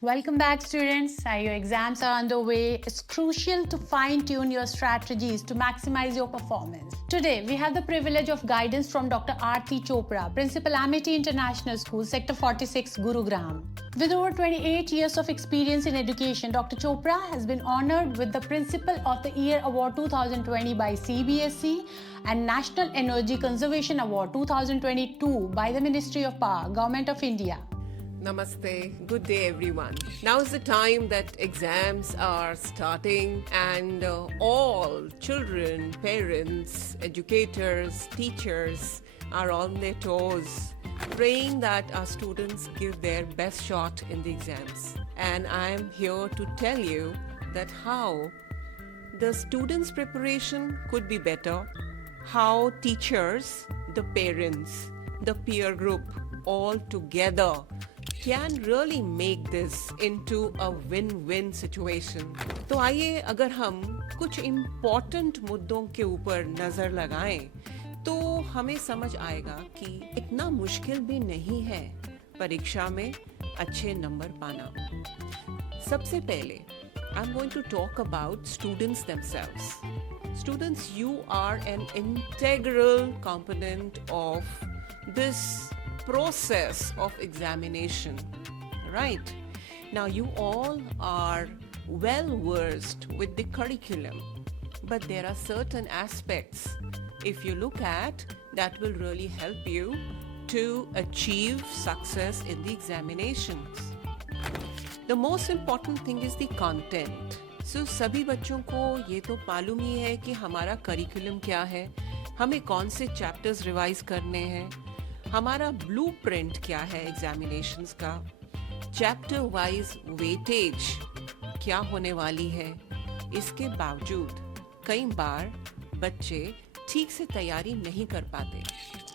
Welcome back, students. Your exams are underway. It's crucial to fine-tune your strategies to maximize your performance. Today, we have the privilege of guidance from Dr. Aarti Chopra, Principal Amity International School, Sector 46, Gurugram. With over 28 years of experience in education, Dr. Chopra has been honored with the Principal of the Year Award 2020 by CBSE and National Energy Conservation Award 2022 by the Ministry of Power, Government of India. Namaste, good day everyone. Now is the time that exams are starting and all children, parents, educators, teachers are on their toes, praying that our students give their best shot in the exams. And I am here to tell you that how the students' preparation could be better, how teachers, the parents, the peer group all together can really make this into a win-win situation. तो आइए अगर हम कुछ important मुद्दों के ऊपर नजर लगाएं तो हमें समझ आएगा कि इतना मुश्किल भी नहीं है परीक्षा में अच्छे नंबर पाना. सबसे पहले I'm going to talk about students themselves. Students, you are an integral component of this process of examination, right? Now you all are well versed with the curriculum, but there are certain aspects if you look at that will really help you to achieve success in the examinations. The most important thing is the content. So सभी बच्चों को ये तो मालूम ही है कि हमारा curriculum क्या है, हमें कौन से चैप्टर्स रिवाइज करने हैं, हमारा ब्लूप्रिंट क्या है एग्जामिनेशंस का, चैप्टर वाइज वेटेज क्या होने वाली है. इसके बावजूद कई बार बच्चे ठीक से तैयारी नहीं कर पाते.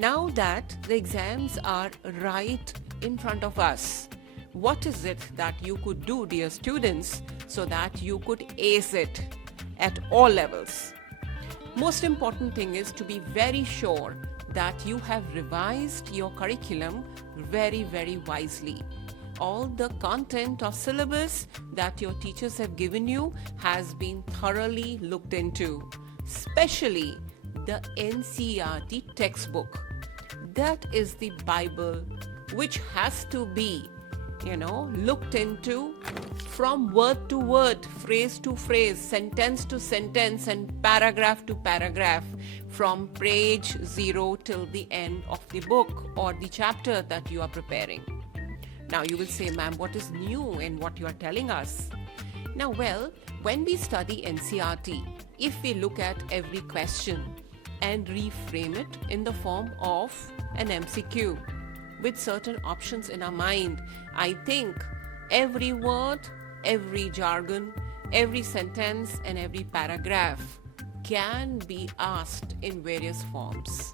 Now that the exams are right in front of us, what is it that you could do, dear students, so that you could ace it at all levels? Most important thing is to be very sure that you have revised your curriculum very, very wisely. All the content or syllabus that your teachers have given you has been thoroughly looked into, especially the NCERT textbook. That is the Bible which has to be looked into from word to word, phrase to phrase, sentence to sentence, and paragraph to paragraph, from page 0 till the end of the book or the chapter that you are preparing. Now you will say, ma'am, what is new in what you are telling us? Now, well, when we study NCERT, if we look at every question and reframe it in the form of an MCQ, with certain options in our mind, I think every word, every jargon, every sentence and every paragraph can be asked in various forms.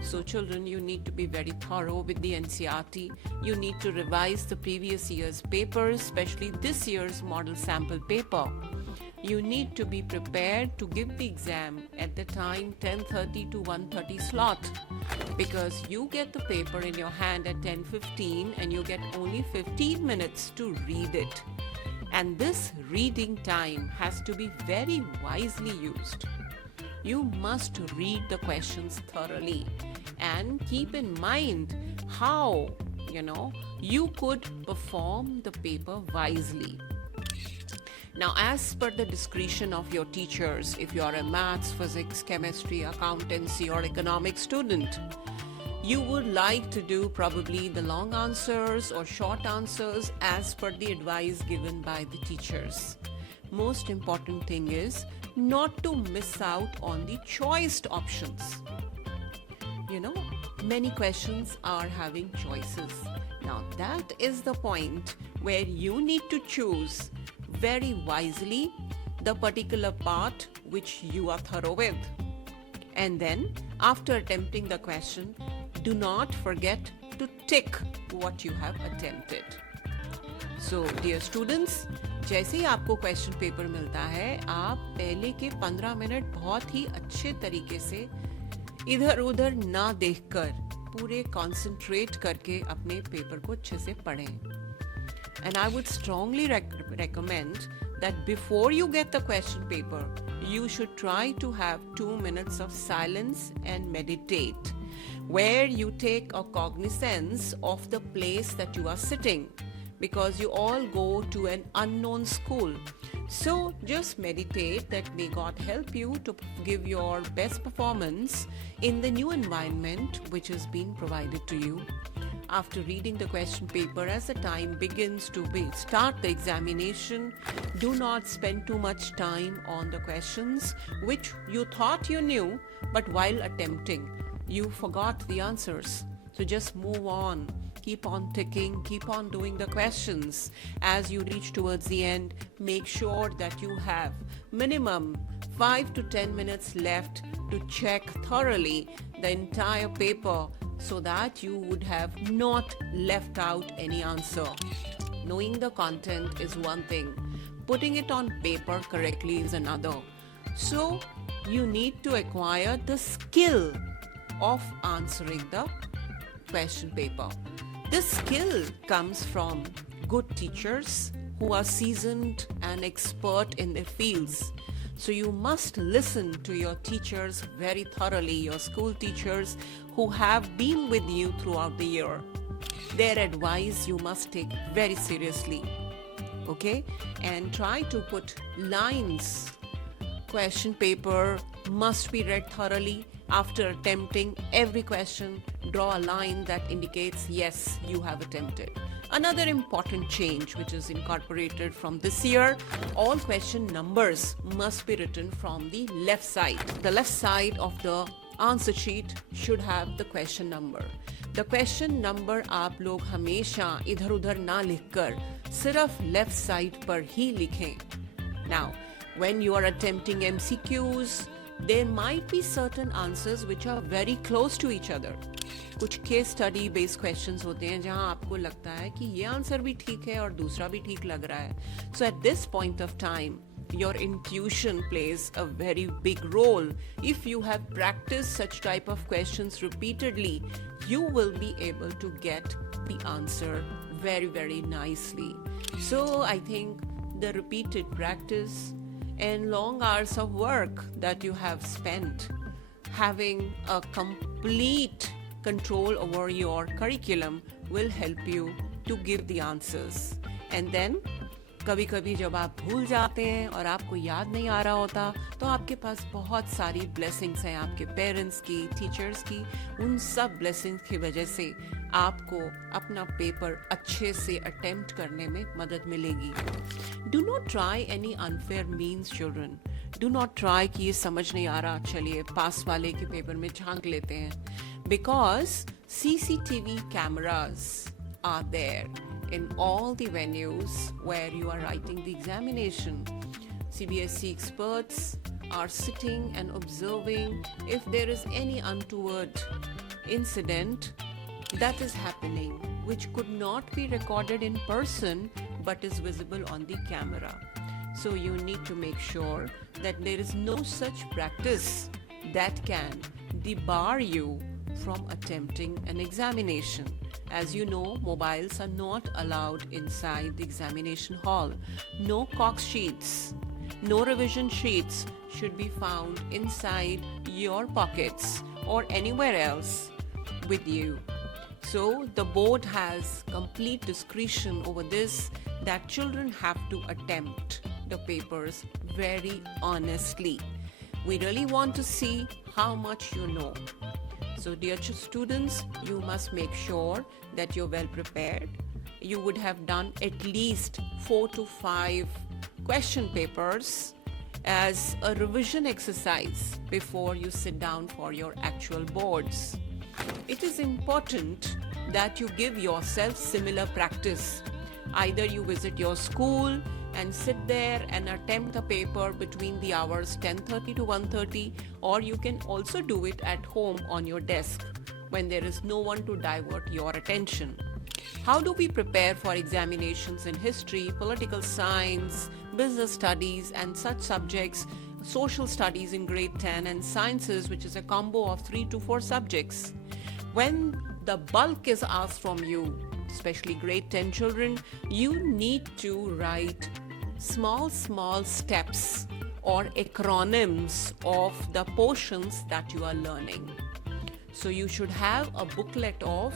So children, you need to be very thorough with the NCERT. You need to revise the previous year's papers, especially this year's model sample paper. You need to be prepared to give the exam at the time 10:30 to 1:30 slot, because you get the paper in your hand at 10:15 and you get only 15 minutes to read it. And this reading time has to be very wisely used. You must read the questions thoroughly and keep in mind how, you could perform the paper wisely. Now, as per the discretion of your teachers, if you are a maths, physics, chemistry, accountancy or economics student, you would like to do probably the long answers or short answers as per the advice given by the teachers. Most important thing is not to miss out on the choiced options. Many questions are having choices. Now, that is the point where you need to choose very wisely the particular part which you are thorough with. And then, after attempting the question, do not forget to tick what you have attempted. So, dear students, जैसे ही आपको question paper मिलता है, आप पहले के 15 minute बहुत ही अच्छे तरीके से इधर उधर ना देखकर पूरे कंसंट्रेट करके अपने पेपर को अच्छे से पढ़ें. And I would strongly recommend that before you get the question paper, you should try to have 2 minutes of silence and meditate, where you take a cognizance of the place that you are sitting, because you all go to an unknown school. So just meditate that may God help you to give your best performance in the new environment which is being provided to you. After reading the question paper, as the time begins to start the examination, do not spend too much time on the questions which you thought you knew, but while attempting, you forgot the answers. So just move on. Keep on ticking, keep on doing the questions. As you reach towards the end, make sure that you have minimum 5 to 10 minutes left to check thoroughly the entire paper so that you would have not left out any answer. Knowing the content is one thing, putting it on paper correctly is another. So you need to acquire the skill of answering the question paper. This skill comes from good teachers who are seasoned and expert in their fields. So you must listen to your teachers very thoroughly, your school teachers who have been with you throughout the year. Their advice you must take very seriously, okay? And try to put lines. Question paper must be read thoroughly. After attempting every question, draw a line that indicates yes, you have attempted. Another important change which is incorporated from this year, all question numbers must be written from the left side. The left side of the answer sheet should have the question number. The question number आप लोग हमेशा इधर उधर ना लिखकर सिर्फ left side पर ही लिखें. Now, when you are attempting MCQs, there might be certain answers which are very close to each other. कुछ केस स्टडी बेस्ड क्वेश्चंस होते हैं जहां आपको लगता है कि ये आंसर भी ठीक है और दूसरा भी ठीक लग रहा है. So at this point of time, your intuition plays a very big role. If you have practiced such type of questions repeatedly, you will be able to get the answer very, very nicely. So I think the repeated practice and long hours of work that you have spent having a complete control over your curriculum will help you to give the answers. And then कभी कभी जब आप भूल जाते हैं और आपको याद नहीं आ रहा होता, तो आपके पास बहुत सारी ब्लेसिंग्स हैं आपके पेरेंट्स की, टीचर्स की. उन सब ब्लेसिंग्स की वजह से आपको अपना पेपर अच्छे से अटेम्प्ट करने में मदद मिलेगी. Do not try any unfair means children. Do not try कि ये समझ नहीं आ रहा, चलिए पास वाले के पेपर में झांक लेते हैं. Because CCTV cameras are there in all the venues where you are writing the examination. CBSE experts are sitting and observing if there is any untoward incident that is happening which could not be recorded in person but is visible on the camera. So you need to make sure that there is no such practice that can debar you from attempting an examination. As you know, mobiles are not allowed inside the examination hall. No Cox sheets, no revision sheets should be found inside your pockets or anywhere else with you. So the board has complete discretion over this, that children have to attempt the papers very honestly. We really want to see how much you know. So dear students, you must make sure that you're well prepared. You would have done at least 4 to 5 question papers as a revision exercise before you sit down for your actual boards. It is important that you give yourself similar practice. Either you visit your school and sit there and attempt the paper between the hours 10:30 to 1:30, or you can also do it at home on your desk when there is no one to divert your attention. How do we prepare for examinations in history, political science, business studies and such subjects, social studies in grade 10 and sciences, which is a combo of 3 to 4 subjects? When the bulk is asked from you, especially grade 10 children, you need to write small steps or acronyms of the portions that you are learning. So you should have a booklet of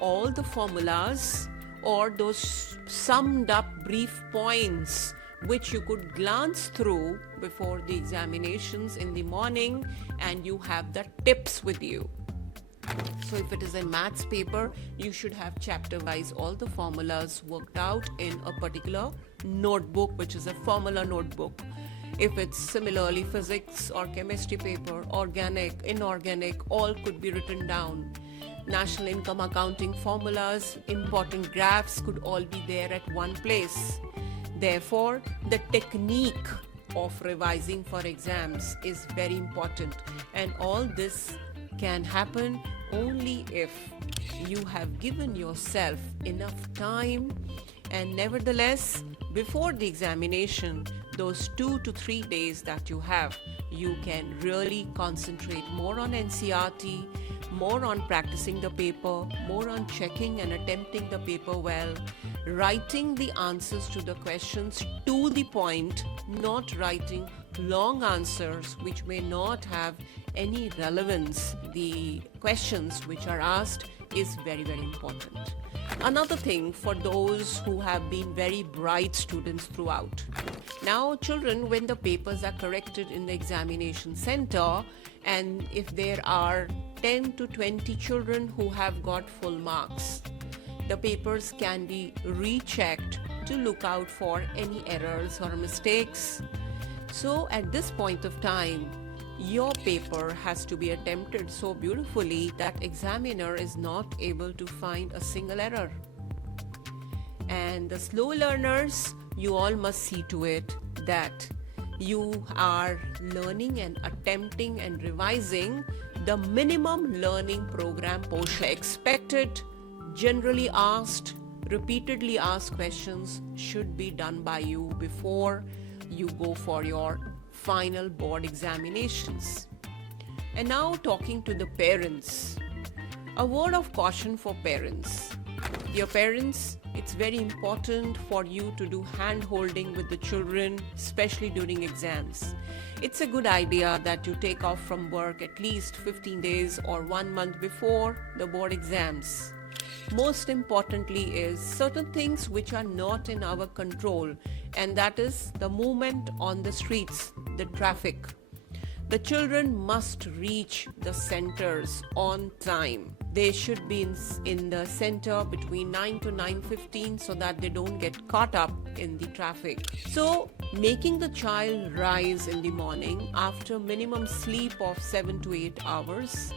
all the formulas or those summed up brief points which you could glance through before the examinations in the morning, and you have the tips with you. So if it is a maths paper, you should have chapter wise all the formulas worked out in a particular notebook, which is a formula notebook. If it's similarly physics or chemistry paper, organic, inorganic, all could be written down. National income accounting formulas, important graphs could all be there at one place. Therefore, the technique of revising for exams is very important, and all this can happen only if you have given yourself enough time, and nevertheless, before the examination, those 2 to 3 days that you have, you can really concentrate more on NCERT, more on practicing the paper, more on checking and attempting the paper well, writing the answers to the questions to the point, not writing long answers which may not have any relevance. The questions which are asked is very, very important. Another thing for those who have been very bright students throughout. Now, children, when the papers are corrected in the examination center, and if there are 10 to 20 children who have got full marks, the papers can be rechecked to look out for any errors or mistakes. So at this point of time, your paper has to be attempted so beautifully that examiner is not able to find a single error. And the slow learners, you all must see to it that you are learning and attempting and revising the minimum learning program portion. Expected, generally asked, repeatedly asked questions should be done by you before you go for your final board examinations. And now talking to the parents. A word of caution for parents. Dear parents, it's very important for you to do hand-holding with the children, especially during exams. It's a good idea that you take off from work at least 15 days or 1 month before the board exams. Most importantly is certain things which are not in our control, and that is the movement on the streets, the traffic. The children must reach the centers on time. They should be in the center between 9 to 9:15 so that they don't get caught up in the traffic. So, making the child rise in the morning after minimum sleep of 7 to 8 hours,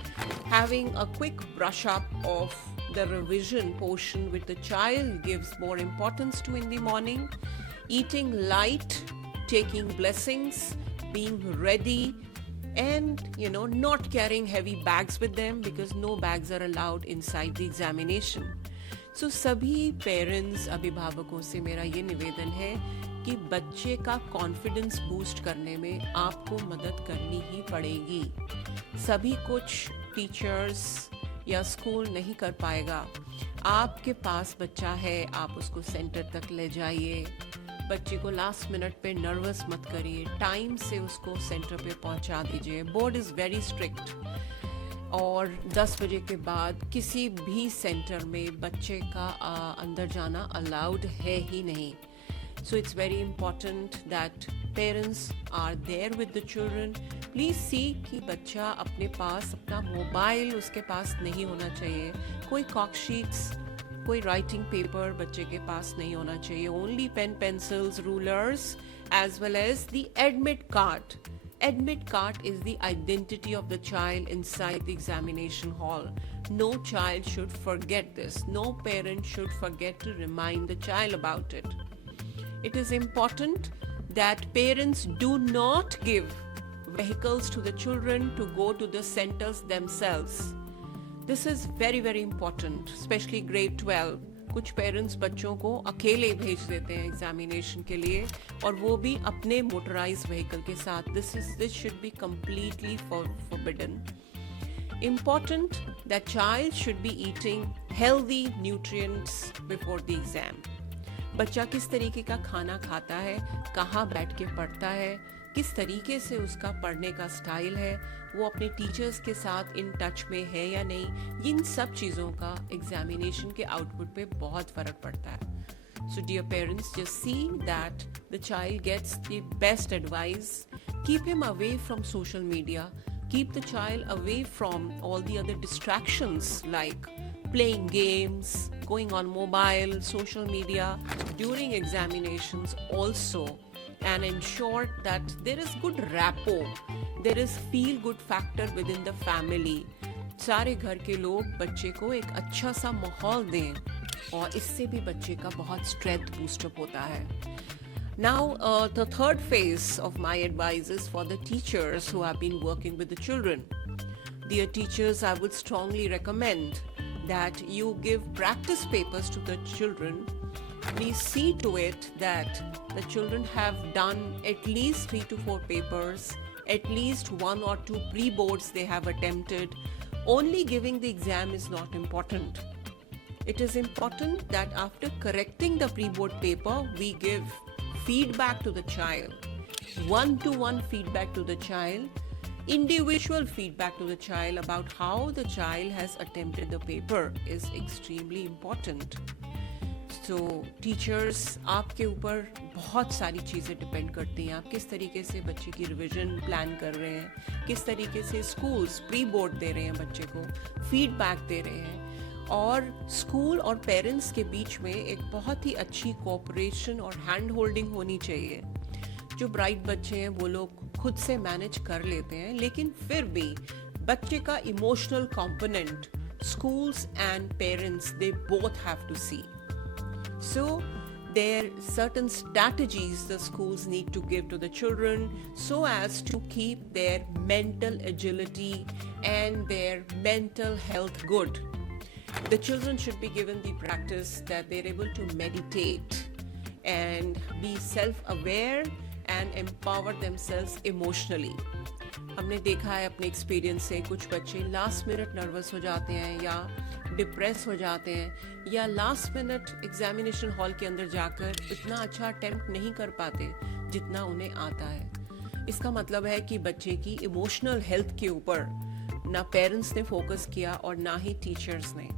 having a quick brush up of the revision portion which the child gives more importance to in the morning, eating light, taking blessings, being ready, and not carrying heavy bags with them because no bags are allowed inside the examination. So सभी parents अभिभावकों से मेरा ये निवेदन है कि बच्चे का कॉन्फिडेंस बूस्ट करने में आपको मदद करनी ही पड़ेगी. सभी कुछ टीचर्स या स्कूल नहीं कर पाएगा. आपके पास बच्चा है, आप उसको सेंटर तक ले जाइए. बच्चे को लास्ट मिनट पे नर्वस मत करिए, टाइम से उसको सेंटर पे पहुंचा दीजिए. बोर्ड इज़ वेरी स्ट्रिक्ट और 10 बजे के बाद किसी भी सेंटर में बच्चे का अंदर जाना अलाउड है ही नहीं. So it's very important that parents are there with the children. Please see कि बच्चा अपने पास अपना मोबाइल उसके पास नहीं होना चाहिए. कोई कॉकशीट्स, कोई राइटिंग पेपर बच्चे के पास नहीं होना चाहिए. Only pen, pencils, rulers as well as the admit card. Admit card is the identity of the child inside the examination hall. No child should forget this. No parent should forget to remind the child about it. It is important that parents do not give vehicles to the children to go to the centers themselves. This is very, very important, especially grade 12. कुछ parents बच्चों को अकेले भेज देते हैं examination के लिए, और वो भी अपने मोटराइज व्हीकल के साथ. This should be completely forbidden. Important that child should be eating healthy nutrients before the exam. बच्चा किस तरीके का खाना खाता है, कहाँ बैठ के पढ़ता है, किस तरीके से उसका पढ़ने का स्टाइल है, वो अपने टीचर्स के साथ इन टच में है या नहीं, इन सब चीज़ों का एग्जामिनेशन के आउटपुट पे बहुत फ़र्क पड़ता है. So dear parents, just see that the child gets the best advice. Keep him away from social media. Keep the child away from all the other distractions like playing games, going on mobile, social media during examinations also, and ensure that there is good rapport, there is feel good factor within the family. सारे घर के लोग बच्चे को एक अच्छा सा माहौल दें और इससे भी बच्चे का बहुत स्ट्रेंथ बूस्टअप होता है. Now, the third phase of my advice is for the teachers who have been working with the children. Dear teachers, I would strongly recommend that you give practice papers to the children. Please see to it that the children have done at least 3 to 4 papers, at least 1 or 2 pre-boards they have attempted. Only giving the exam is not important. It is important that after correcting the pre-board paper, we give feedback to the child, one-to-one feedback to the child, individual feedback to the child about how the child has attempted the paper is extremely important. So teachers, आपके ऊपर बहुत सारी चीज़ें depend करती हैं. आप किस तरीके से बच्चे की रिवीजन प्लान कर रहे हैं, किस तरीके से स्कूल्स प्री बोर्ड दे रहे हैं बच्चे को, फीडबैक दे रहे हैं, और स्कूल और पेरेंट्स के बीच में एक बहुत ही अच्छी कोऑपरेशन और हैंड होल्डिंग होनी चाहिए. जो ब्राइट बच्चे हैं वो लोग खुद से मैनेज कर लेते हैं, लेकिन फिर भी बच्चे का emotional component schools and parents, they both have to see. So there are certain strategies the schools need to give to the children so as to keep their mental agility and their mental health good. The children should be given the practice that they're able to meditate and be self-aware and empower themselves emotionally. हमने देखा है अपने experience से कुछ बच्चे last minute nervous हो जाते हैं या डिप्रेस हो जाते हैं या लास्ट मिनट एग्जामिनेशन हॉल के अंदर जाकर इतना अच्छा अटेम्प्ट नहीं कर पाते जितना उन्हें आता है. इसका मतलब है कि बच्चे की इमोशनल हेल्थ के ऊपर ना पेरेंट्स ने फोकस किया और ना ही टीचर्स ने.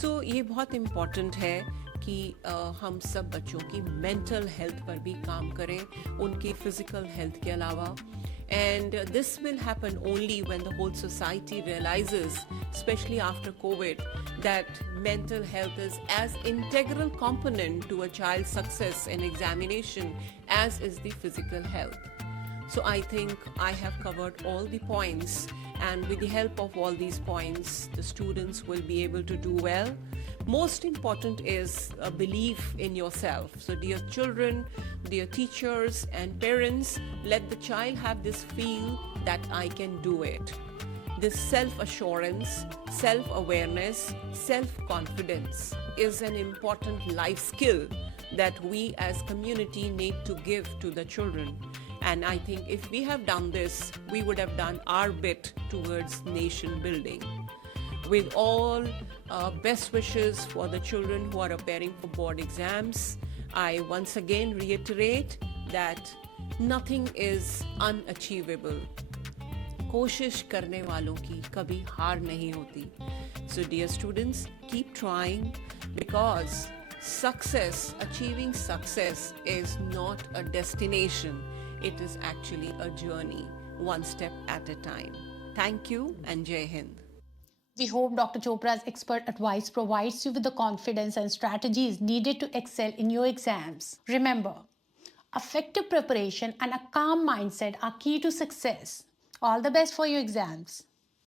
सो ये बहुत इम्पॉर्टेंट है कि हम सब बच्चों की मेंटल हेल्थ पर भी काम करें, उनकी फिजिकल हेल्थ के अलावा. And this will happen only when the whole society realizes, especially after COVID, that mental health is as integral component to a child's success in examination as is the physical health. So I think I have covered all the points, and with the help of all these points, the students will be able to do well. Most important is a belief in yourself. So dear children, dear teachers and parents, let the child have this feel that I can do it. This self-assurance, self-awareness, self-confidence is an important life skill that we as community need to give to the children. And I think if we have done this, we would have done our bit towards nation building. With all best wishes for the children who are preparing for board exams, I once again reiterate that nothing is unachievable. कोशिश करने वालों की कभी हार नहीं होती. So dear students, keep trying, because success, achieving success is not a destination. It is actually a journey, one step at a time. Thank you and Jai Hind. We hope Dr. Chopra's expert advice provides you with the confidence and strategies needed to excel in your exams. Remember, effective preparation and a calm mindset are key to success. All the best for your exams.